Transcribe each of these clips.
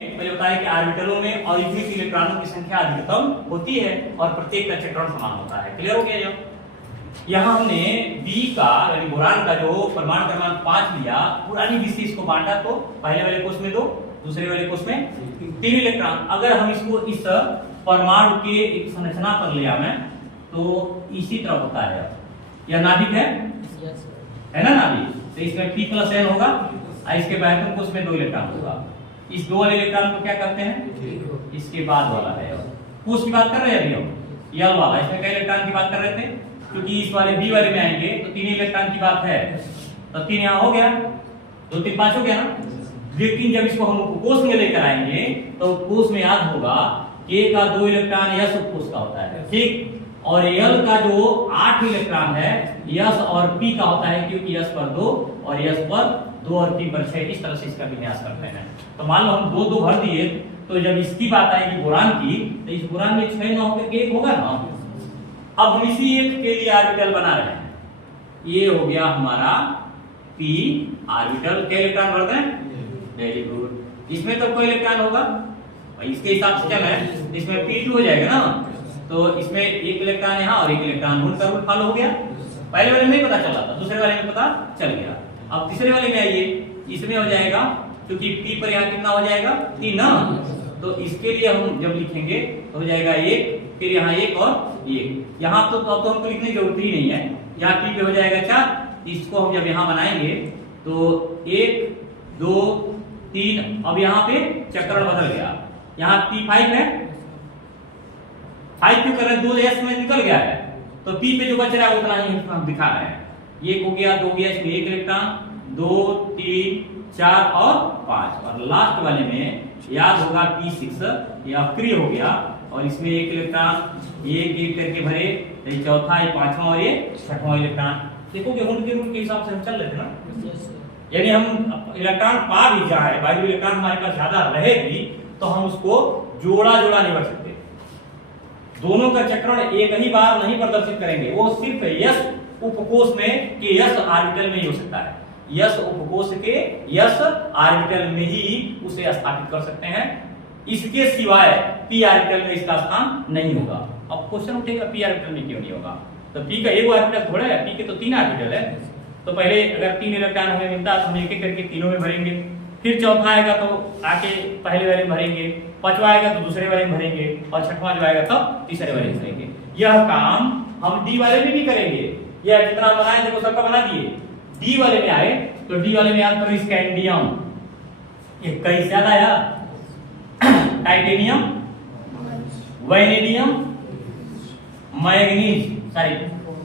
पहले बताया कि ऑर्बिटलों में ऑरिजिन इलेक्ट्रॉनों की संख्या अधिकतम होती है और प्रत्येक का क्षेत्रफल समान होता है। क्लियर हो गया? जो यहाँ हमने बी का यानी बोरान का जो परमाणु क्रमांक 5 लिया, पुरानी बी से इसको बांटा तो पहले वाले कोष में 2, दूसरे वाले कोष में 3 इलेक्ट्रॉन। अगर हम इसको इस परमाणु के एक संरचना पर ले आवे तो इसी तरह होता है। यह नाभिक है ना नाभिक, तो इसमें P+N होगा और इसके बाह्य कोष में 2 इलेक्ट्रॉन होगा। इस 2 वाले इलेक्ट्रॉन को क्या करते हैं? इसके बाद वाला है। कोष की बात कर रहे हैं अभी हम, यल वाला, इसमें कई इलेक्ट्रॉन की बात कर रहे थे, क्योंकि इस वाले बी वाले में आएंगे तो 3 इलेक्ट्रॉन की बात है, तो 3 यहाँ हो गया, 2 3 5 हो गया ना। लेकिन जब इसको हम उपकोष में लेकर आएंगे तो कोष में याद होगा K का 2 इलेक्ट्रॉन यस उपकोष का होता है, ठीक, और L का जो 8 इलेक्ट्रॉन है यस और P का होता है, क्योंकि यस पर 2 और यस पर 2 और P पर 6। इस तरह से इसका विन्यास करते हैं। तो मान लो हम 2 2 भर दिए, तो जब इसकी बात आएगी बोरान की, तो इस बोरान में 6 9 करके 1 होगा ना। अब हम इसी एक के लिए ऑर्बिटल बना रहे हैं। ये हो गया हमारा p ऑर्बिटल। क्या इलेक्ट्रॉन भर दें? Very good. इसमें तो कोई इलेक्ट्रॉन होगा, इसके हिसाब से चल है, इसमें p2 हो जाएगा ना, तो इसमें 1 इलेक्ट्रॉन यहाँ और 1 इलेक्ट्रॉन उल्टा हो गया। पहले वाले में पता चला था, दूसरे वाले में पता चल गया। अब तीसरे वाले में आइए, इसमें हो जाएगा, क्योंकि p पर यहाँ कितना हो जाएगा? 3 ना, तो इसके लिए हम जब लिखेंगे तो हो जाएगा 1, फिर यहाँ 1 और 1। यहाँ तो हमको लिखने की जरूरत ही नहीं है, यहाँ p पे हो जाएगा 4। इसको हम जब यहाँ बनाएंगे तो 1 2 3, अब यहाँ पे चक्रण बदल गया, यहाँ p5 है, 5 क्यों कर रहे हैं? 2 s में निकल गया है, तो p पे जो बच रहा है उतना ही हम दिखा रहे हैं। 1 हो गया, 2 हो गया, इसमें 1 इलेक्ट्रॉन, 2 3 4 और 5, और लास्ट वाले में याद होगा p6 या अक्रिय हो गया, और इसमें 1 इलेक्ट्रॉन 1 1 करके भरे, ये चौथा, ये पांचवा और ये छठवां इलेक्ट्रॉन। देखोगे रूट के हिसाब से हम चल रहे थे ना, यानी हम इलेक्ट्रॉन पा भी जाए, बाकी इलेक्ट्रॉन हमारे पास ज्यादा रहे भी, तो हम उसको जोड़ा नहीं कर सकते। दोनों का चक्रण एक ही बार नहीं प्रदर्शित करेंगे, वो सिर्फ यस उपकोष में के यस ऑर्बिटल में ही हो सकता है। यस उपकोष के यस ऑर्बिटल में ही उसे स्थापित कर सकते हैं, इसके सिवाय p ऑर्बिटल में इसका स्थान नहीं होगा। अब क्वेश्चन उठेगा p ऑर्बिटल में क्यों नहीं होगा? तो p का एक ऑर्बिटल थोड़ा है, p के तो 3 ऑर्बिटल है। तो पहले अगर 3 इलेक्ट्रॉन हमें मिलता तो हम एक एक करके तीनों में भरेंगे, फिर चौथा आएगा तो आके पहले वाले में भरेंगे, पांचवा आएगा तो दूसरे वाले में भरेंगे, और छठवां जब आएगा तब तीसरे वाले में भरेंगे। यह काम हम डी वाले में भी करेंगे। यह जितना बनाए देखो सबका बना दिए। डी वाले में आए तो डी वाले में याद करो स्कैंडियम, ये कई ज्यादा आया, titanium, vanadium,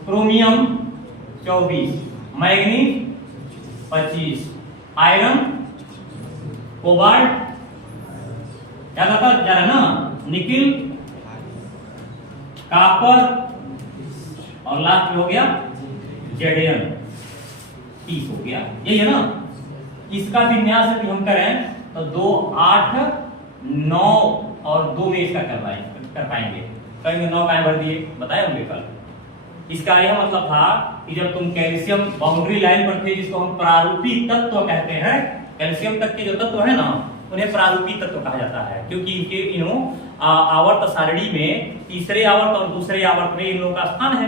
chromium 24, manganese 25, iron, cobalt ज्यादातर जा रहा ना, निकिल, कॉपर, और लास्ट हो गया जेडियम 30 हो गया। यही है ना। इसका विन्यास यदि हम करें तो 2 8 9 और 2 में इसका कर पाएंगे। कहेंगे 9 का भर दिए, बताए होंगे कल। इसका यह मतलब था कि जब तुम कैल्शियम बाउंड्री लाइन पर थे, जिसको हम प्रारूपी तत्व कहते हैं, कैल्शियम तक के जो तत्व है ना उन्हें प्रारूपी तत्व कहा जाता है, क्योंकि इनके आवर्त सारणी में तीसरे आवर्त और दूसरे आवर्त में इन लोगों का स्थान है।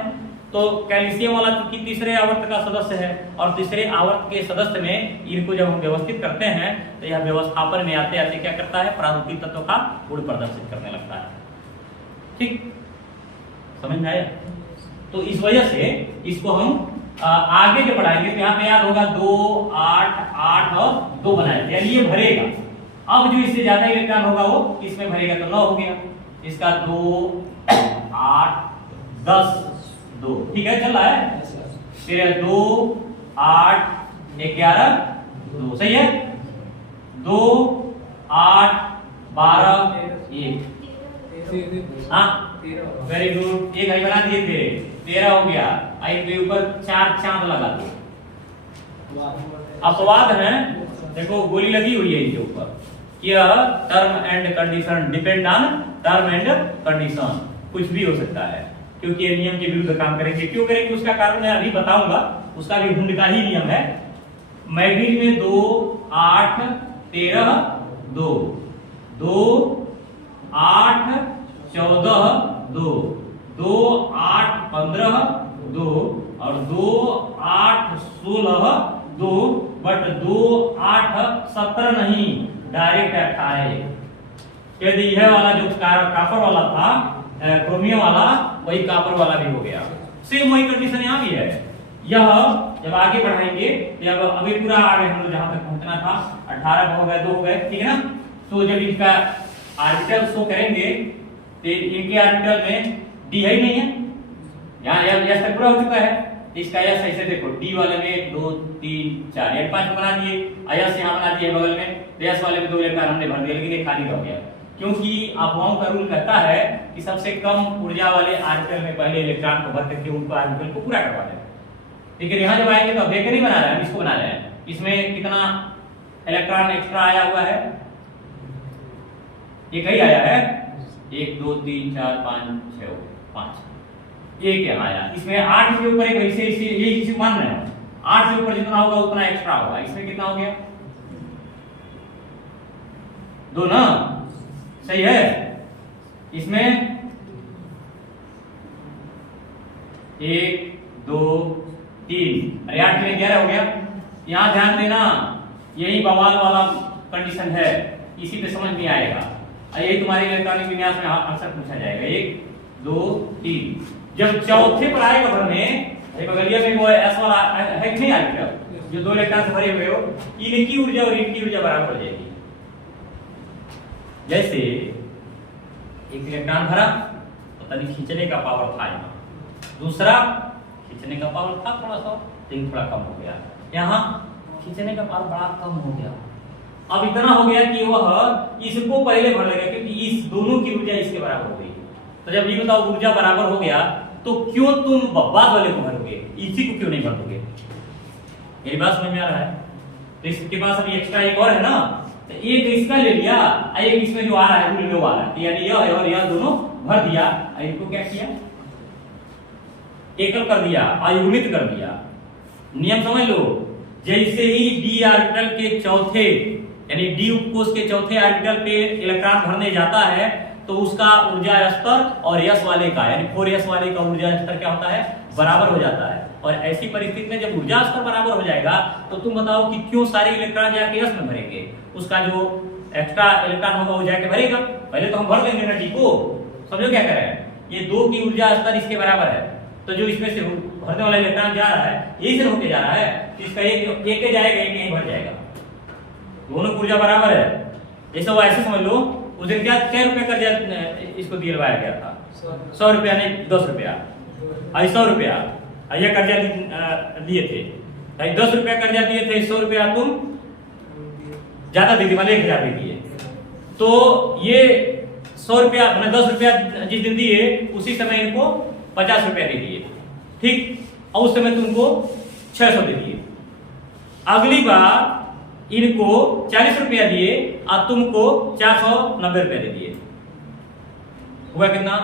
तो कैल्शियम वाला चूंकि तीसरे आवर्त का सदस्य है, और तीसरे आवर्त के सदस्य में इनको जब हम व्यवस्थित करते हैं तो यह व्यवस्थापन में आते आते क्या करता है? प्रारूपी तत्व का गुण प्रदर्शित करने लगता है। ठीक, समझ में आया? तो इस वजह से इसको हम आगे जो पढ़ाएंगे तो यहाँ पे याद होगा 2 8 8 और 2 बनाए, यानी ये भरेगा। अब जो इससे ज्यादा इलेक्ट्रॉन होगा वो इसमें भरेगा, तो 9 हो गया। इसका 2 8 10 2, ठीक है, चल रहा है। फिर 2 8 11 2, सही है। 2 8 12 1, हाँ वेरी गुड। एक बना दिए थे, 13 हो गया। एक के ऊपर 4 चांद लगा दो। अपवाद है, देखो गोली लगी हुई है इनके ऊपर। यह term and condition, depend on term and condition, कुछ भी हो सकता है, क्योंकि ये नियम के विरुद्ध काम करेंगे। क्यों करेंगे उसका कारण मैं अभी बताऊंगा, उसका भी हुंड का ही नियम है। मैग्नीज में 2 8 13 2, 2 8 14 2, 2 8 15 2 और 2 8 16 2, बट 2 8 17 नहीं, डायरेक्ट 28। यदि यह वाला जो कॉपर वाला था, क्रोमियम वाला, वही कॉपर वाला भी हो गया। सेम वही कंडीशन यहाँ भी है। यह जब आगे बढ़ाएंगे, जब अभी पूरा आगे हम लोग जहां तक पहुंचना था 18 हो गए, 2 हो गए, ठीक है ना। तो जब इनका ऑर्बिटल शो करेंगे तो इनके ऑर्बिटल में डी है ही नहीं है, यहाँ यस तक पूरा हो चुका है। इसका यस ऐसे देखो, डी वाले में 1 2 3 4 एक 5 बना दिए, यस यहाँ बना दिए बगल में, तो यस वाले में 2 इलेक्ट्रॉन हमने भर दिया, लेकिन ये खाली रह गया, क्योंकि अफवाहों का रूल कहता है कि सबसे कम ऊर्जा वाले ऑर्बिटल में पहले इलेक्ट्रॉन को भर करके उनको ऑर्बिटल को पूरा करवा दें। लेकिन यहाँ जब आएंगे तो अब देख नहीं बना रहे हैं, हम इसको बना रहे हैं। इसमें कितना इलेक्ट्रॉन एक्स्ट्रा आया हुआ है, एक ही आया है, 1 2 3 4 5 6 5, एक यहाँ आया। इसमें 8 के ऊपर एक ऐसे ये इसी मान रहे हैं, 8 से ऊपर जितना होगा उतना एक्स्ट्रा होगा। इसमें कितना हो गया, 2 ना, सही है। इसमें 1 2 3, अरे 8 में 11 हो गया। यहाँ ध्यान देना, यही बवाल वाला कंडीशन है, इसी पे समझ नहीं आएगा। यही तुम्हारे इलेक्ट्रॉनिक विन्यास में अक्सर पूछा जाएगा। 1 2 3, जब चौथे पर आएगा भरने, बगलिया में वो एस वाला है कि नहीं आएगा, जो 2 इलेक्ट्रॉन से भरे हुए हो, इनकी ऊर्जा और इनकी ऊर्जा बराबर हो जाएगी। जैसे एक इलेक्ट्रॉन भरा, पता नहीं खींचने का पावर था यहाँ, दूसरा खींचने का पावर था थोड़ा सा, लेकिन थोड़ा कम हो गया। यहाँ खींचने का पावर बड़ा कम हो गया। अब इतना हो गया कि वह इसको पहले भर लेगा, क्योंकि इस दोनों की ऊर्जा इसके बराबर हो गई। तो जब ये बताओ ऊर्जा बराबर हो गया, तो क्यों तुम बाद वाले को भरोगे, इसी को क्यों नहीं भरोगे? मेरी बात समझ में आ रहा है? तो इसके पास अभी एक्स्ट्रा एक और है ना, तो एक इसका ले लिया, एक इसमें जो आ रहा है रूल में वो आ रहा है, यानी यह और यह दोनों भर दिया, इनको क्या किया, एकल कर दिया, आयुनित कर दिया। नियम समझ लो, जैसे ही डी ऑर्बिटल के चौथे यानी डी उपकोष के चौथे ऑर्बिटल पे इलेक्ट्रॉन भरने जाता है, तो उसका ऊर्जा स्तर और यस वाले का यानी 4s वाले का ऊर्जा स्तर क्या होता है, बराबर हो जाता है। और ऐसी परिस्थिति में जब ऊर्जा स्तर बराबर हो जाएगा, तो तुम बताओ कि क्यों सारे इलेक्ट्रॉन जाके यस में भरेंगे, उसका जो एक्स्ट्रा इलेक्ट्रॉन होगा वो जाके भरेगा। पहले तो हम भर देंगे ना डी को, समझो क्या कर रहे हैं, ये 2 की ऊर्जा स्तर इसके बराबर है, तो जो इसमें से भरने वाला इलेक्ट्रॉन जा रहा है, यही से होके जा रहा है, तो इसका एक जाएगा, एक यहीं भर जाएगा, दोनों ऊर्जा बराबर है। जैसे वो ऐसे समझ लो, उस दिन क्या 6 रुपए कर्जा इसको दिलवाया गया था, 100 रुपया नहीं 10 रुपया, 100 रुपया ये कर्जा दिए थे, 10 रुपया कर्जा दिए थे, 100 रुपया तुम ज्यादा दे दिए, 1000 दे दिए, तो ये 100 रुपया 10 रुपया जिस दिन दिए, उसी समय इनको 50 रुपया दे दिए, ठीक, और उस समय तुमको 600 दे दिए। अगली बार इनको 40 रुपया दिए और तुमको 490 रुपया दे दिए, हुआ कितना,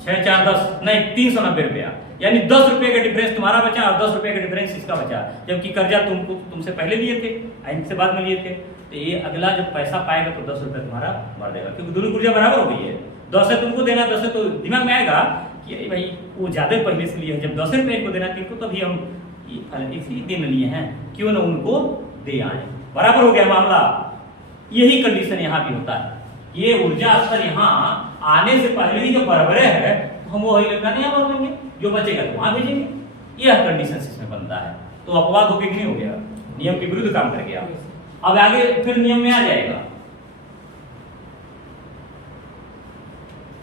6 4 10 नहीं 390 रुपया, यानी 10 रुपए का डिफरेंस तुम्हारा बचा और 10 रुपए का डिफरेंस इसका बचा, जबकि कर्जा तुमसे पहले लिए थे, इनसे बाद में लिए थे। तो ये अगला जब पैसा पाएगा तो 10 रुपया तुम्हारा भर देगा, क्योंकि दोनों ऊर्जा बराबर हो गई है। 10 है तुमको देना, 10 है तो दिमाग में आएगा कि अरे भाई वो ज्यादा पहले से लिए, जब 10 रुपये इनको देना इनको तो भी हम इसी दिन लिए हैं, क्यों ना उनको दे आए, बराबर हो गया मामला। यही कंडीशन यहाँ भी होता है, ये ऊर्जा स्तर यहाँ आने से पहले ही जो बराबर है, तो हम वो इलेक्ट्रॉन यहाँ भर देंगे, जो बचेगा तो वहां भेजेंगे। यह कंडीशन इसमें बनता है। तो अपवाद हो गया कि नहीं हो गया, नियम के विरुद्ध काम कर गया। अब आगे फिर नियम में आ जाएगा,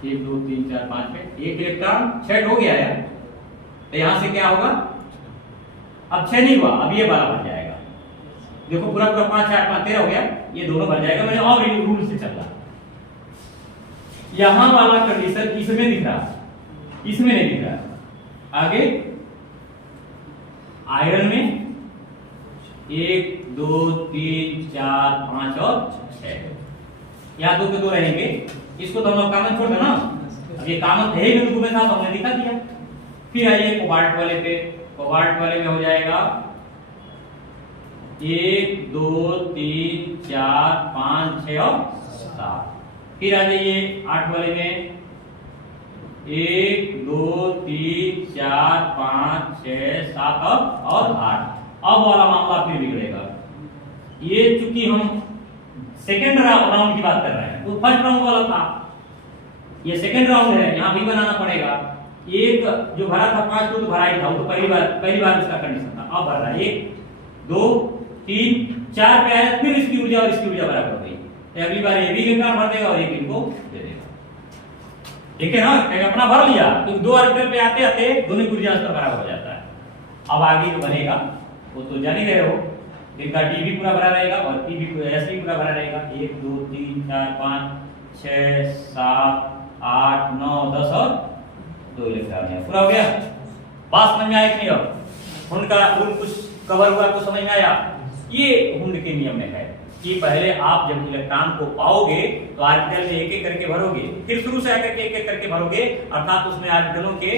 1 2 3 4 5 में एक इलेक्ट्रॉन 6 हो गया है, तो यहां से क्या होगा, अब 6 नहीं हुआ, अब ये 12 बन जाएगा। देखो पूरा 5 8 5 13 हो गया, ये दोनों बन जाएगा। मैंने और रूल से चल रहा, यहां वाला कंडीशन इसमें दिख रहा, इसमें नहीं दिख रहा। आगे आयरन में 1 2 3 4 5 और 6, यहाँ 2 के 2 रहेंगे, इसको तो हम लोग कॉमन छोड़ दो ना, अब ये कॉमन है ही नहीं, में था तो हमने दिखा दिया। फिर आइए कोबाल्ट वाले पे, कोबाल्ट वाले में हो जाएगा 1 2 3 4 5 6 और 7। फिर आ जाइए 8 वाले में 1 2 3 4 5 6 7 और 8। अब वाला मामला फिर बिगड़ेगा। ये चूंकि हम सेकेंड राउंड की बात कर रहे हैं, तो फर्स्ट राउंड वाला था, ये सेकेंड राउंड है, यहाँ भी बनाना पड़ेगा। एक जो भरा था 5 तो भरा ही था, वो तो पहली बार उसका कंडीशन था। अब भर रहा है 1 2 3 4 पे आया, फिर इसकी ऊर्जा और इसकी ऊर्जा बराबर हो गई। अगली बार ये भी इलेक्ट्रॉन भर देगा और एक इनको दे देगा। ठीक है ना, अपना भर लिया तो 2 ऑर्बिटल पे आते आते दोनों की ऊर्जा स्तर बराबर हो जाता है। अब आगे जो बनेगा वो तो जान ही रहे हो, इनका डी भी पूरा भरा रहेगा और पी भी एस भी पूरा भरा रहेगा। 1 2 3 4 5 6 7 8 9 10 और 2 इलेक्ट्रॉन पूरा हो गया। बात समझ में आया कि नहीं? अब हुंड का कुछ कवर हुआ तो समझ में आया। ये हुंड के नियम में है कि पहले आप जब इलेक्ट्रॉन को पाओगे तो ऑर्बिटल में एक एक करके भरोगे, फिर शुरू से आकर के एक एक करके भरोगे, अर्थात उसमें ऑर्बिटलों के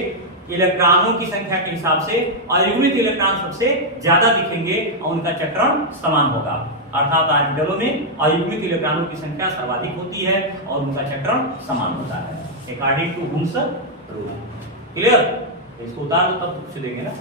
इलेक्ट्रॉनों की संख्या के हिसाब से अयुग्मित इलेक्ट्रॉन सबसे ज्यादा दिखेंगे और उनका चक्रण समान होगा। अर्थात ऑर्बिटलों में अयुग्मित इलेक्ट्रॉनों की संख्या सर्वाधिक होती है और उनका चक्रण समान होता है, according to Hund's rule. Clear? इसको उतार दो तब कुछ देंगे ना।